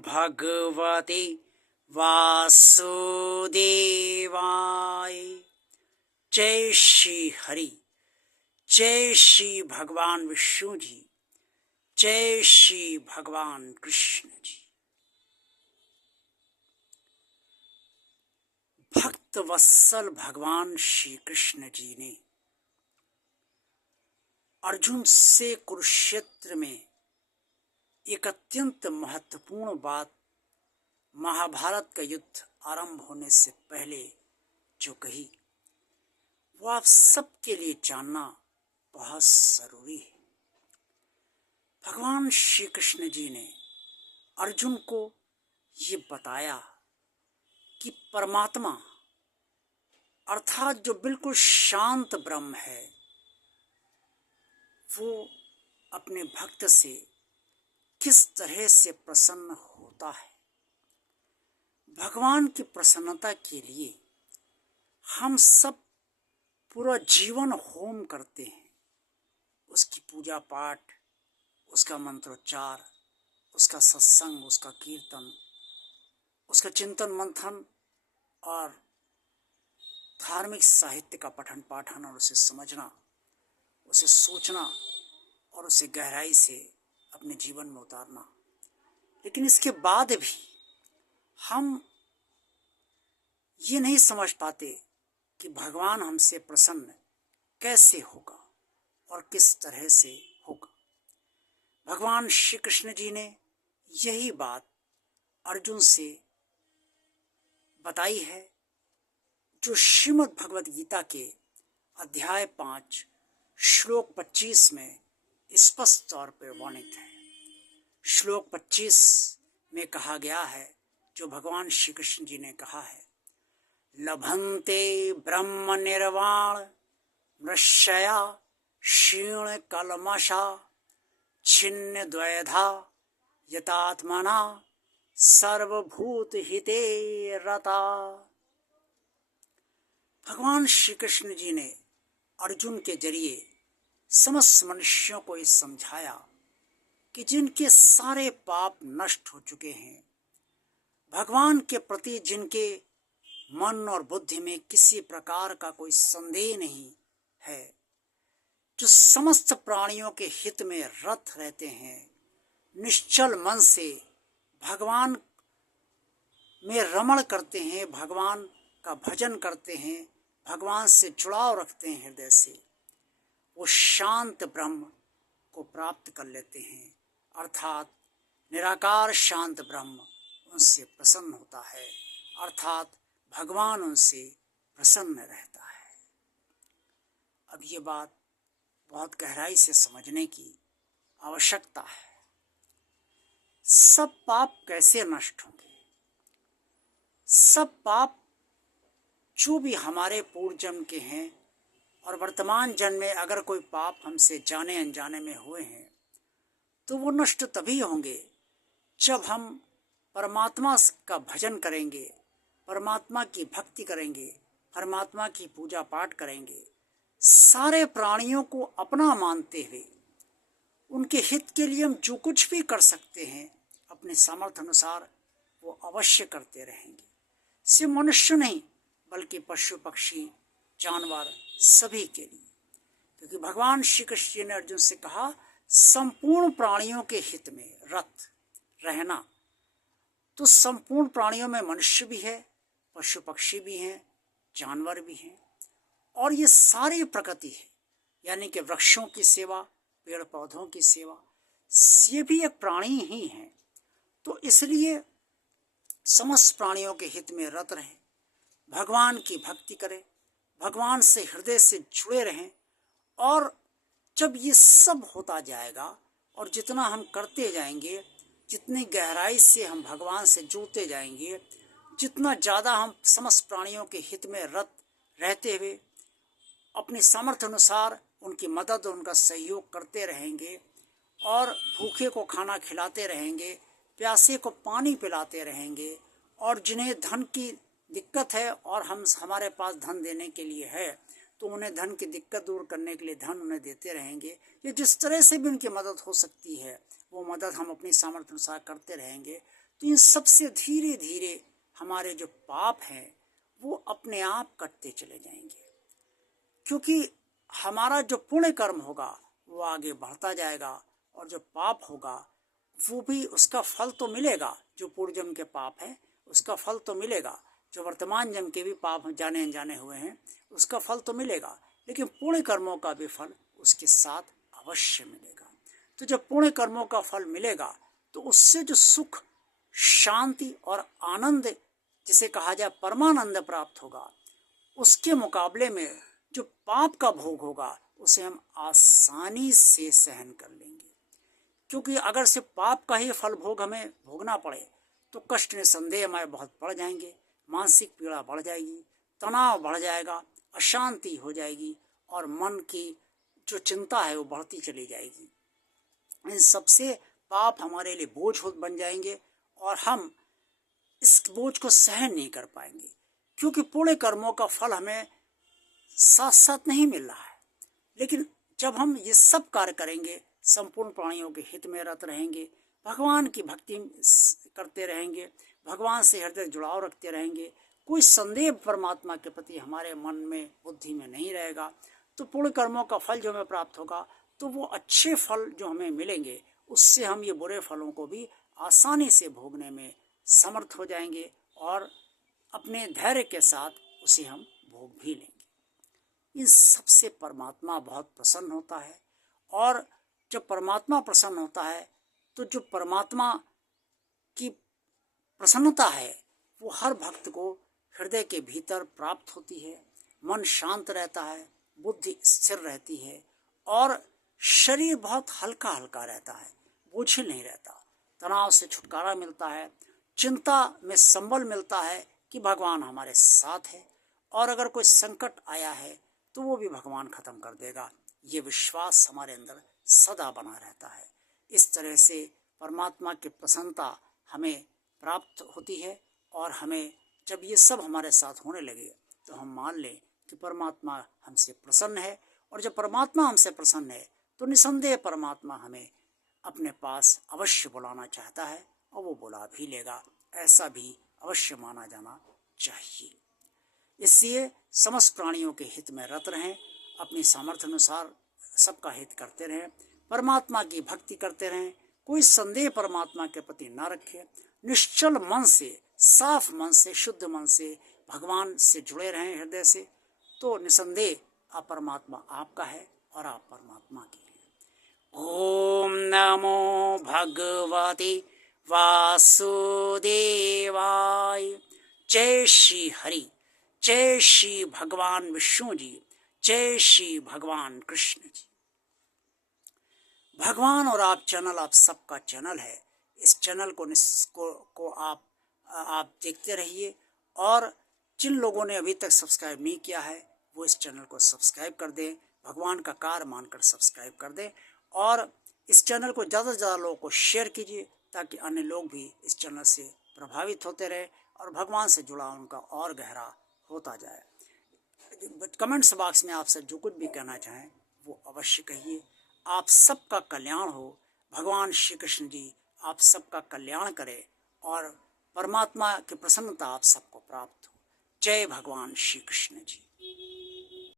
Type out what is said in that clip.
भगवते वासुदेवाय। जय श्री हरि, जय श्री भगवान विष्णु जी, जय श्री भगवान कृष्ण जी। भक्त वत्सल भगवान श्री कृष्ण जी ने अर्जुन से कुरुक्षेत्र में एक अत्यंत महत्वपूर्ण बात महाभारत का युद्ध आरंभ होने से पहले जो कही, वो आप सबके लिए जानना बहुत जरूरी है। भगवान श्री कृष्ण जी ने अर्जुन को ये बताया कि परमात्मा अर्थात जो बिल्कुल शांत ब्रह्म है, वो अपने भक्त से किस तरह से प्रसन्न होता है। भगवान की प्रसन्नता के लिए हम सब पूरा जीवन होम करते हैं। उसकी पूजा पाठ, उसका मंत्रोच्चार, उसका सत्संग, उसका कीर्तन, उसका चिंतन मंथन और धार्मिक साहित्य का पठन पाठन और उसे समझना, उसे सोचना और उसे गहराई से अपने जीवन में उतारना। लेकिन इसके बाद भी हम ये नहीं समझ पाते कि भगवान हमसे प्रसन्न कैसे होगा और किस तरह से होगा। भगवान श्री कृष्ण जी ने यही बात अर्जुन से बताई है, जो श्रीमद् भगवद गीता के अध्याय 5 श्लोक 25 में स्पष्ट तौर पर वर्णित है। श्लोक 25 में कहा गया है, जो भगवान श्री कृष्ण जी ने कहा है, लभन्ते ब्रह्म निर्वाण मृष्यया क्षीण कलमशा छिन्न द्वैधा यतात्मना सर्वभूत हिते रता। भगवान श्री कृष्ण जी ने अर्जुन के जरिए समस्त मनुष्यों को ये समझाया कि जिनके सारे पाप नष्ट हो चुके हैं, भगवान के प्रति जिनके मन और बुद्धि में किसी प्रकार का कोई संदेह नहीं है, जो समस्त प्राणियों के हित में रत रहते हैं, निश्चल मन से भगवान में रमण करते हैं, भगवान का भजन करते हैं, भगवान से जुड़ाव रखते हैं हृदय से, वो शांत ब्रह्म को प्राप्त कर लेते हैं। अर्थात निराकार शांत ब्रह्म उनसे प्रसन्न होता है, अर्थात भगवान उनसे प्रसन्न रहता है। अब ये बात बहुत गहराई से समझने की आवश्यकता है। सब पाप कैसे नष्ट होंगे? सब पाप जो भी हमारे पूर्व जन्म के हैं और वर्तमान जन्म में अगर कोई पाप हमसे जाने अनजाने में हुए हैं, तो वो नष्ट तभी होंगे जब हम परमात्मा का भजन करेंगे, परमात्मा की भक्ति करेंगे, परमात्मा की पूजा पाठ करेंगे, सारे प्राणियों को अपना मानते हुए उनके हित के लिए हम जो कुछ भी कर सकते हैं अपने सामर्थ्य अनुसार वो अवश्य करते रहेंगे। सिर्फ मनुष्य नहीं बल्कि पशु पक्षी जानवर सभी के लिए, क्योंकि भगवान श्री कृष्ण जी ने अर्जुन से कहा संपूर्ण प्राणियों के हित में रत रहना। तो संपूर्ण प्राणियों में मनुष्य भी है, पशु पक्षी भी हैं, जानवर भी हैं, और ये सारी प्रकृति है, यानी कि वृक्षों की सेवा, पेड़ पौधों की सेवा, ये भी एक प्राणी ही है। तो इसलिए समस्त प्राणियों के हित में रत रहें, भगवान की भक्ति करें, भगवान से हृदय से जुड़े रहें। और जब ये सब होता जाएगा और जितना हम करते जाएंगे, जितनी गहराई से हम भगवान से जुड़ते जाएंगे, जितना ज़्यादा हम समस्त प्राणियों के हित में रत रहते हुए अपनी सामर्थ्य अनुसार उनकी मदद, उनका सहयोग करते रहेंगे और भूखे को खाना खिलाते रहेंगे, प्यासे को पानी पिलाते रहेंगे, और जिन्हें धन की दिक्कत है और हमारे पास धन देने के लिए है, तो उन्हें धन की दिक्कत दूर करने के लिए धन उन्हें देते रहेंगे। ये जिस तरह से भी उनकी मदद हो सकती है वो मदद हम अपनी सामर्थ्य अनुसार करते रहेंगे। तो इन सबसे धीरे धीरे हमारे जो पाप हैं वो अपने आप कटते चले जाएंगे, क्योंकि हमारा जो पुण्य कर्म होगा वो आगे बढ़ता जाएगा, और जो पाप होगा वो भी, उसका फल तो मिलेगा। जो पूर्व जन्म के पाप है उसका फल तो मिलेगा, जो वर्तमान जन्म के भी पाप जाने अनजाने हुए हैं उसका फल तो मिलेगा, लेकिन पुण्य कर्मों का भी फल उसके साथ अवश्य मिलेगा। तो जब पुण्य कर्मों का फल मिलेगा तो उससे जो सुख, शांति और आनंद, जिसे कहा जाए परमानंद, प्राप्त होगा, उसके मुकाबले में जो पाप का भोग होगा उसे हम आसानी से सहन कर लेंगे। क्योंकि अगर से पाप का ही फल भोग हमें भोगना पड़े तो कष्ट निसंदेह हमारे बहुत बढ़ जाएंगे, मानसिक पीड़ा बढ़ जाएगी, तनाव बढ़ जाएगा, अशांति हो जाएगी, और मन की जो चिंता है वो बढ़ती चली जाएगी। इन सबसे पाप हमारे लिए बोझ बन जाएंगे और हम इस बोझ को सहन नहीं कर पाएंगे, क्योंकि पुण्य कर्मों का फल हमें साथ साथ नहीं मिल रहा है। लेकिन जब हम ये सब कार्य करेंगे, संपूर्ण प्राणियों के हित में रत रहेंगे, भगवान की भक्ति करते रहेंगे, भगवान से हृदय जुड़ाव रखते रहेंगे, कोई संदेह परमात्मा के प्रति हमारे मन में, बुद्धि में नहीं रहेगा, तो पुण्य कर्मों का फल जो हमें प्राप्त होगा तो वो अच्छे फल जो हमें मिलेंगे उससे हम ये बुरे फलों को भी आसानी से भोगने में समर्थ हो जाएंगे, और अपने धैर्य के साथ उसे हम भोग भी लेंगे। इन सबसे परमात्मा बहुत प्रसन्न होता है, और जब परमात्मा प्रसन्न होता है तो जो परमात्मा की प्रसन्नता है वो हर भक्त को हृदय के भीतर प्राप्त होती है। मन शांत रहता है, बुद्धि स्थिर रहती है, और शरीर बहुत हल्का हल्का रहता है, बोझिल नहीं रहता, तनाव से छुटकारा मिलता है, चिंता में संबल मिलता है कि भगवान हमारे साथ है, और अगर कोई संकट आया है तो वो भी भगवान खत्म कर देगा, ये विश्वास हमारे अंदर सदा बना रहता है। इस तरह से परमात्मा की प्रसन्नता हमें प्राप्त होती है, और हमें जब ये सब हमारे साथ होने लगे तो हम मान लें कि परमात्मा हमसे प्रसन्न है, और जब परमात्मा हमसे प्रसन्न है तो निसंदेह परमात्मा हमें अपने पास अवश्य बुलाना चाहता है, और वो बुला भी लेगा, ऐसा भी अवश्य माना जाना चाहिए। इसलिए समस्त प्राणियों के हित में रत रहें, अपनी सामर्थ्य अनुसार सबका हित करते रहें, परमात्मा की भक्ति करते रहें, कोई संदेह परमात्मा के प्रति न रखें, निश्चल मन से, साफ मन से, शुद्ध मन से भगवान से जुड़े रहें हृदय से, तो निसंदेह आप परमात्मा आपका है और आप परमात्मा के हैं। ओम नमो भगवते वासुदेवाय। जय श्री हरि, जय श्री भगवान विष्णु जी, जय श्री भगवान कृष्ण जी। भगवान और आप चैनल आप सबका चैनल है। इस चैनल को आप देखते रहिए, और जिन लोगों ने अभी तक सब्सक्राइब नहीं किया है वो इस चैनल को सब्सक्राइब कर दें, भगवान का कार्य मानकर सब्सक्राइब कर दें, और इस चैनल को ज़्यादा से ज़्यादा लोगों को शेयर कीजिए, ताकि अन्य लोग भी इस चैनल से प्रभावित होते रहे और भगवान से जुड़ाव उनका और गहरा होता जाए। कमेंट्स बॉक्स में आपसे जो कुछ भी कहना चाहें वो अवश्य कहिए। आप सबका कल्याण हो, भगवान श्री कृष्ण जी आप सबका कल्याण करें, और परमात्मा की प्रसन्नता आप सबको प्राप्त हो। जय भगवान श्री कृष्ण जी।